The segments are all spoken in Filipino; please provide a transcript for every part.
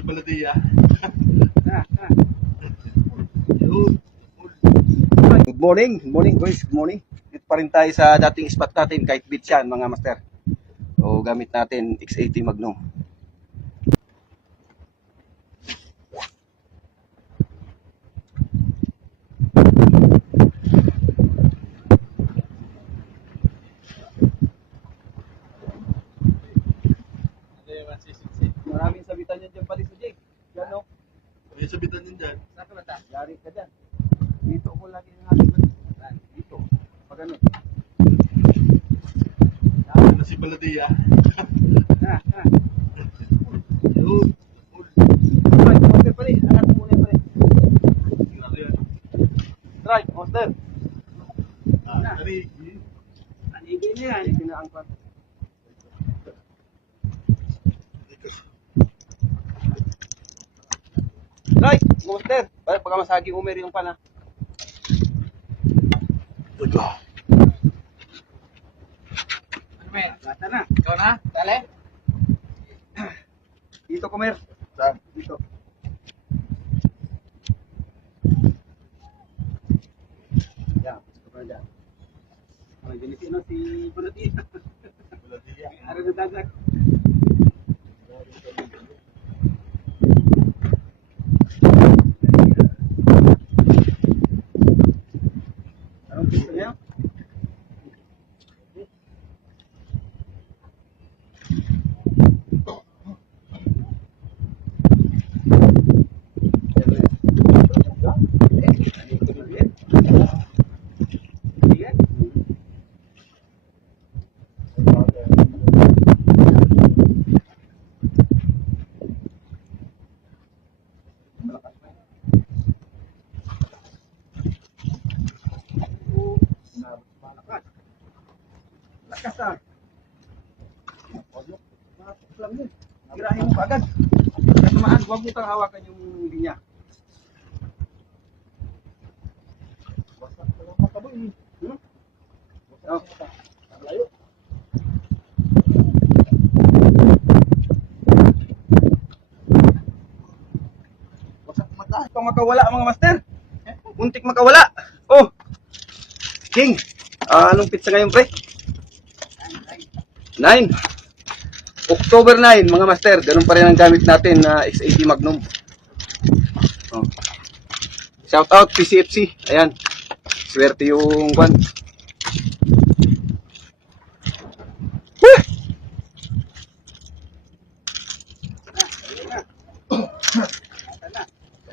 si Baladia. Good morning guys, good morning. Dito pa rin tayo sa dating spot natin kahit beach yan mga master. So gamit natin X80 Magnum. Maraming sabitan yan dyan pala sa Jake. Yan o. May sabitan yun dyan. Saan ka ba ta? Yari ka dyan. Dito ko lagi ng hapon. Dito. Pag ano. Yan na si Baladia. Yun. Ay, monster pala. Anak mo muna pala. Grabe yan. Try, monster. Kanigi. Anigi na yan. Pinaangkat. Try, monster. Pagka masagi umer yung pana. Gata na. Ikaw na? Dali? Dito, Kumer. Saan? Dito. Yan, gusto ko na dyan. Ay, ginisi na si Baladia. Baladia. Ano na dagat? Anong gusto niya? Lakas ah. Masuk lang yun. Girahin mo agad. Tamaan, huwag mo kang hawakan yung linya. Wasak ka lang mata boy. Oh. Layo. Wasak mata. Ito makawala mga master. Muntik makawala. Oh. King. Anong pizza ngayon pre? 9. October 9 mga master. Ganun pa rin ang gamit natin na X80 Magnum. Oh. Shout out PCFC. Ayan. Swerte yung kwan.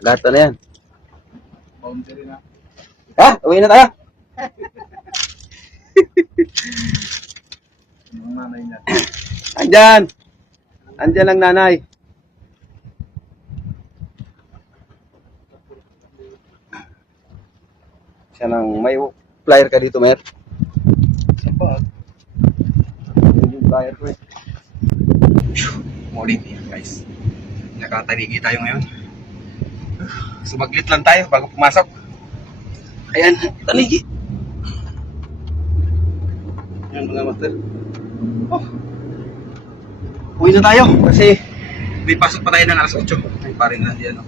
Lata na yan. Boundary na. Ha? Uwi na tayo. Yung nanay niya. Andyan. Andyan ang nanay. Siya nang may flyer ka dito, Mer. Sapa. Yun yung flyer ko eh. Morning guys. Nakataligi tayo ngayon. Sumaglit lang tayo bago pumasok. Ayan, taligi. Yan mga master. Oh. Uwi na tayo kasi may pasok pa tayo ng alas 8. Ay paring na yan.